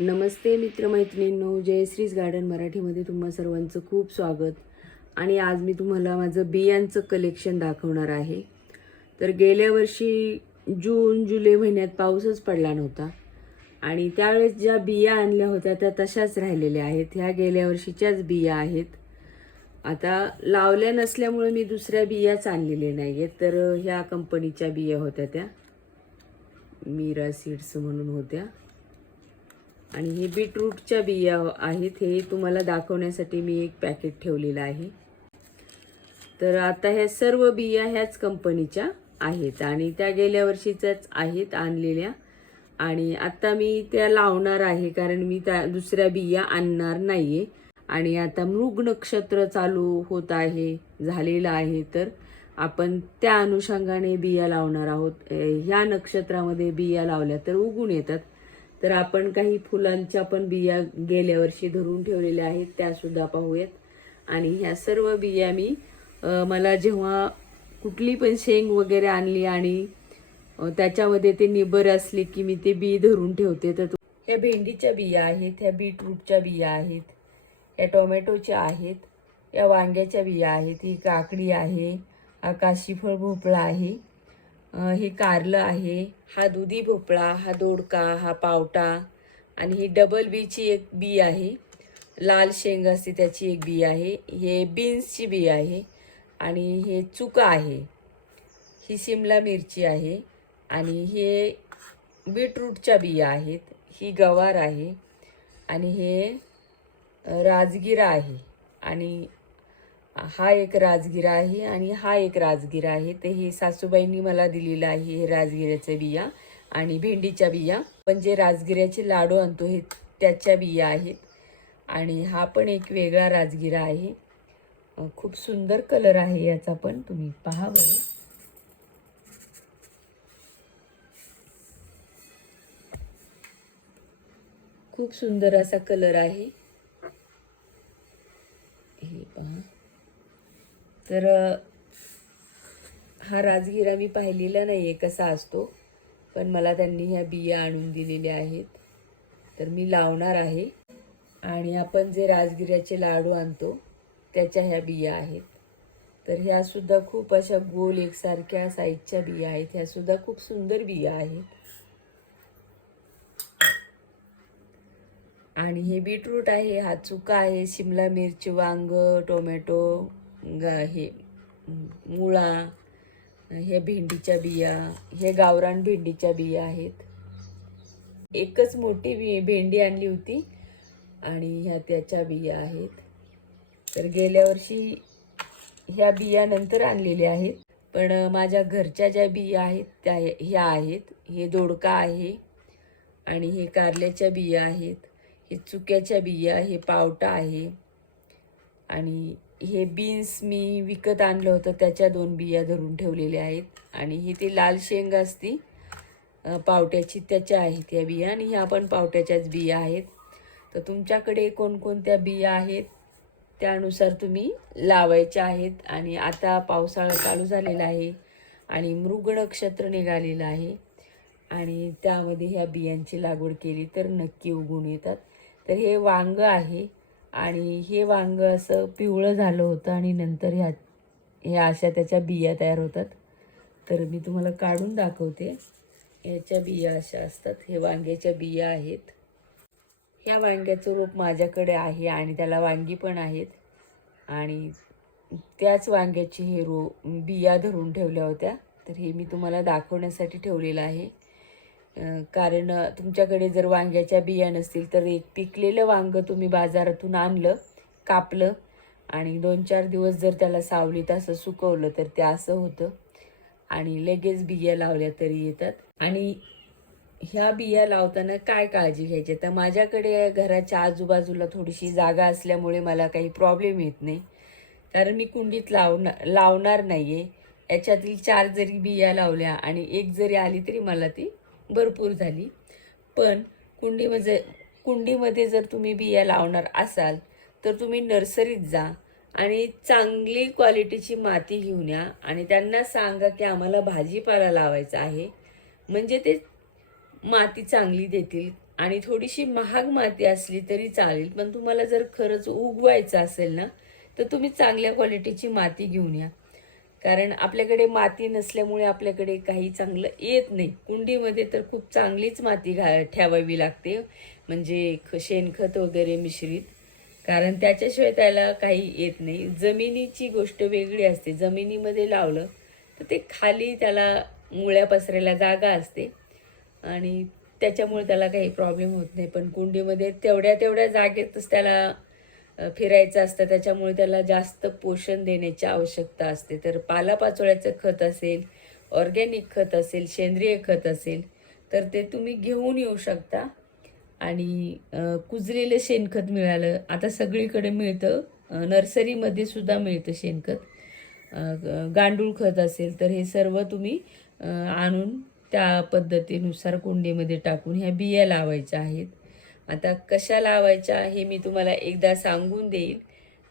नमस्ते मित्रमैत्रिणींनो जयश्रीज garden मराठीमध्ये तुम्हा सर्वांचं खूप स्वागत. आणि आज मी तुम्हाला माझं बियांचं कलेक्शन दाखवणार आहे. तर गेल्या वर्षी जून जुलै महिन्यात पाऊसच पडला नव्हता. आणि त्यावेळेस ज्या बिया आणल्या होत्या त्या तशाच राहिलेल्या आहेत. ह्या गेल्या वर्षीच्याच बिया आहेत. आता लावल्या नसल्यामुळे मी दुसऱ्या बियाच आणलेल्या नाही आहेत तर ह्या कंपनीच्या बिया होत्या त्या. मीरा सीड्स म्हणून होत्या. आणि हे बीटरूटच्या बिया आहेत हे तुम्हाला दाखवण्यासाठी मी एक पॅकेट ठेवलेलं आहे. तर आता ह्या सर्व बिया ह्याच कंपनीच्या आहेत आणि त्या गेल्या वर्षीच्याच आहेत आणलेल्या. आणि आत्ता मी त्या लावणार आहे कारण मी त्या दुसऱ्या बिया आणणार नाही आहे आणि आता मृग नक्षत्र चालू होत आहे झालेलं आहे. तर आपण त्या अनुषंगाने बिया लावणार आहोत. ह्या नक्षत्रामध्ये बिया लावल्या तर उगून येतात. तर आपण काही फुलांच्या पण बिया गेल्या वर्षी धरून ठेवलेल्या आहेत त्या सुद्धा पाहूयात. आणि ह्या सर्व बिया मी मला जेव्हा कुठली पण शेंग वगैरे आणली आणि त्याच्यामध्ये ते निबर असले की मी ते बी धरून ठेवते. तर ह्या भेंडीच्या बिया आहेत ह्या बीटरूटच्या बिया आहेत या टोमॅटोच्या आहेत या वांग्याच्या बिया आहेत ही काकडी आहे हा काशीफळ भोपळा आहे. हे कारलं आहे हा दुधी भोपळा हा दोडका हा पावटा आणि ही डबल बीची एक बी आहे. लाल शेंग असते त्याची एक बी आहे. हे बीन्सची बी आहे आणि हे चुका आहे. ही शिमला मिरची आहे आणि हे बीटरूटच्या बिया आहेत. ही गवार आहे आणि हे राजगिरा आहे आणि हा एक राजगिरा आहे आणि हा एक राजगिरा आहे. ते हे सासूबाईंनी मला दिलेलं आहे हे राजगिऱ्याच्या बिया आणि भेंडीच्या बिया. पण जे राजगिऱ्याचे लाडू आणतो हे त्याच्या बिया आहेत. आणि हा पण एक वेगळा राजगिरा आहे. खूप सुंदर कलर आहे याचा पण. तुम्ही पहा बरं. खूप सुंदर असा कलर आहे. हे पहा. तर हा राजगिरा मी पाहिलेला नाही आहे कसा असतो पण मला त्यांनी ह्या बिया आणून दिलेल्या आहेत. तर मी लावणार आहे आणि आपण जे राजगिऱ्याचे लाडू आणतो त्याच्या ह्या बिया आहेत. तर ह्यासुद्धा खूप अशा गोल एकसारख्या साईजच्या बिया आहेत. ह्यासुद्धा खूप सुंदर बिया आहेत. आणि हे बीटरूट आहे हा चुका आहे शिमला मिरची वांग टोमॅटो गा हे मुळा हे भेंडीच्या बिया हे गावरान भेंडीच्या बिया आहेत. एकच मोठी बी भेंडी आणली होती आणि ह्या त्याच्या बिया आहेत. तर गेल्या वर्षी ह्या बिया नंतर आणलेल्या आहेत. पण माझ्या घरच्या ज्या बिया आहेत त्या ह्या आहेत. हे दोडका आहे आणि हे कारल्याच्या बिया आहेत. हे चुक्याच्या बिया हे पावटा आहे. आणि हे बीन्स मी विकत आणलं होतं. त्याच्या दोन बिया धरून ठेवलेल्या आहेत. आणि ही ती लाल शेंग असती पावट्याची त्याच्या आहेत या बिया. आणि ह्या पण पावट्याच्याच बिया आहेत. तर तुमच्याकडे कोणकोणत्या बिया आहेत त्यानुसार तुम्ही लावायच्या आहेत. आणि आता पावसाळा चालू झालेला आहे आणि मृग नक्षत्र निघालेलं आहे. आणि त्यामध्ये ह्या बियांची लागवड केली तर नक्की उगून येतात. तर हे वांग आहे. आणि हे वांग असं पिवळं झालं होतं आणि नंतर ह्या ह्या अशा त्याच्या बिया तयार होतात. तर मी तुम्हाला काढून दाखवते. ह्याच्या बिया अशा असतात. हे वांग्याच्या बिया आहेत. ह्या वांग्याचं रोप माझ्याकडे आहे आणि त्याला वांगी पण आहेत. आणि त्याच वांग्याची हे रो बिया धरून ठेवल्या होत्या. तर हे मी तुम्हाला दाखवण्यासाठी ठेवलेलं आहे. कारण तुमच्याकडे जर वांग्याच्या बिया नसतील तर एक पिकलेलं वांग तुम्ही बाजारातून आणलं कापलं आणि दोन चार दिवस जर त्याला सावलीत असं सुकवलं तर ते असं होतं. आणि लगेच बिया लावल्या तरी येतात. आणि ह्या बिया लावताना काय काळजी घ्यायची? तर माझ्याकडे घराच्या आजूबाजूला थोडीशी जागा असल्यामुळे मला काही प्रॉब्लेम येत नाही. कारण मी कुंडीत लावणार लावणार नाही आहे याच्यातील चार जरी बिया लावल्या आणि एक जरी आली तरी मला ती भरपूर झाली. पण कुंडीमध्ये कुंडीमध्ये जर तुम्ही बिया लावणार असाल तर तुम्ही नर्सरीत जा आणि चांगली क्वालिटीची माती घेऊन या आणि त्यांना सांगा की आम्हाला भाजीपाला लावायचा आहे. म्हणजे ते माती चांगली देतील आणि थोडीशी महाग माती असली तरी चालेल पण तुम्हाला जर खरंच उगवायचं असेल ना तर तुम्ही चांगल्या क्वालिटीची माती घेऊन या. कारण आपल्याकडे माती नसल्यामुळे आपल्याकडे काही चांगलं येत नाही. कुंडीमध्ये तर खूप चांगलीच माती घा ठेवावी लागते म्हणजे ख शेणखत वगैरे मिश्रित. कारण त्याच्याशिवाय त्याला काही येत नाही. जमिनीची गोष्ट वेगळी असते. जमिनीमध्ये लावलं तर ते खाली त्याला मुळ्या पसरायला जागा असते आणि त्याच्यामुळे त्याला काही प्रॉब्लेम होत नाही. पण कुंडीमध्ये तेवढ्या तेवढ्या जागेतच त्याला फिरायचं असतं त्याच्यामुळे त्याला जास्त पोषण देण्याची आवश्यकता असते. तर पालापाचोळ्याचं खत असेल ऑर्गॅनिक खत असेल सेंद्रिय खत असेल तर ते तुम्ही घेऊन येऊ शकता. आणि कुजलेलं शेणखत मिळालं आता सगळीकडे मिळतं. नर्सरीमध्ये सुद्धा मिळतं शेणखत. गांडूळ खत असेल तर हे सर्व तुम्ही आणून त्या पद्धतीनुसार कुंडीमध्ये टाकून ह्या बिया लावायच्या आहेत. आता कशा लावायच्या हे मी तुम्हाला एकदा सांगून देईल.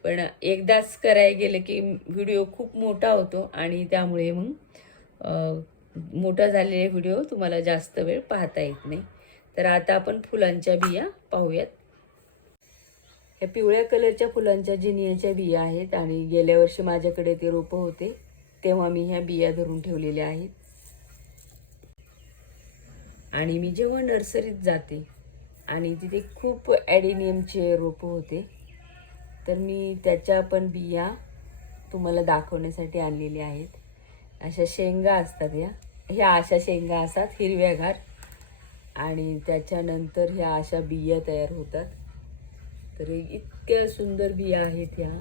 पण एकदाच करायला गेलं की व्हिडिओ खूप मोठा होतो आणि त्यामुळे मग मोठा झालेले व्हिडिओ तुम्हाला जास्त वेळ पाहता येत नाही. तर आता आपण फुलांच्या बिया पाहूयात. ह्या पिवळ्या कलरच्या फुलांच्या जिनियाच्या बिया आहेत आणि गेल्या वर्षी माझ्याकडे ते रोपं होते तेव्हा मी ह्या बिया धरून ठेवलेल्या आहेत. आणि मी जेव्हा नर्सरीत जाते आणि तिथे खूप ॲडिनियमचे रोपं होते. तर मी त्याच्या पण बिया तुम्हाला दाखवण्यासाठी आणलेल्या आहेत. अशा शेंगा असतात या. ह्या अशा शेंगा असतात हिरव्यागार. आणि त्याच्यानंतर ह्या अशा बिया तयार होतात. तर इतक्या सुंदर बिया आहेत ह्या.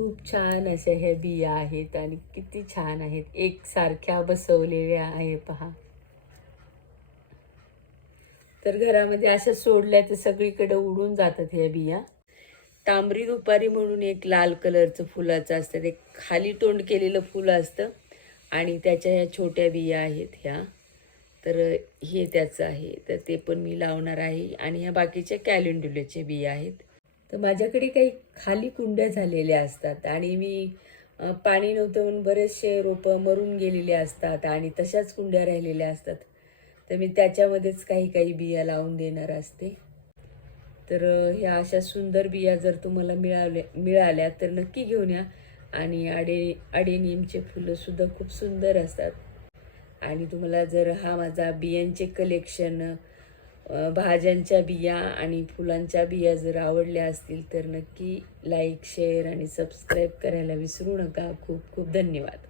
खूप छान अशा ह्या बिया आहेत आणि किती छान आहेत. एकसारख्या बसवलेल्या आहे पहा. तर घरामध्ये अशा सोडल्या तर सगळीकडे उडून जातात ह्या बिया. तांबरी दुपारी म्हणून एक लाल कलरचं फुलाचं असतं. ते खाली तोंड केलेलं फुल असतं आणि त्याच्या ह्या छोट्या बिया आहेत ह्या. तर हे त्याचं आहे. तर ते पण मी लावणार आहे आणि ह्या बाकीच्या कॅलेंडुल्याच्या बिया आहेत. तर माझ्याकडे काही खाली कुंड्या झालेल्या असतात आणि मी पाणी नव्हतं म्हणून बरेचसे रोपं मरून गेलेले असतात आणि तशाच कुंड्या राहिलेल्या असतात. तर मी त्याच्यामध्येच काही काही बिया लावून देणार असते. तर ह्या अशा सुंदर बिया जर तुम्हाला मिळाल्या मिळाल्या तर नक्की घेऊन या. आणि आडे आडेनियमचे फुलंसुद्धा खूप सुंदर असतात. आणि तुम्हाला जर हा माझा बियांचे कलेक्शन भाज्यांच्या बिया आणि फुलांच्या बिया जर आवडल्या असतील तर नक्की लाईक शेअर आणि सबस्क्राईब करायला विसरू नका. खूप खूप धन्यवाद.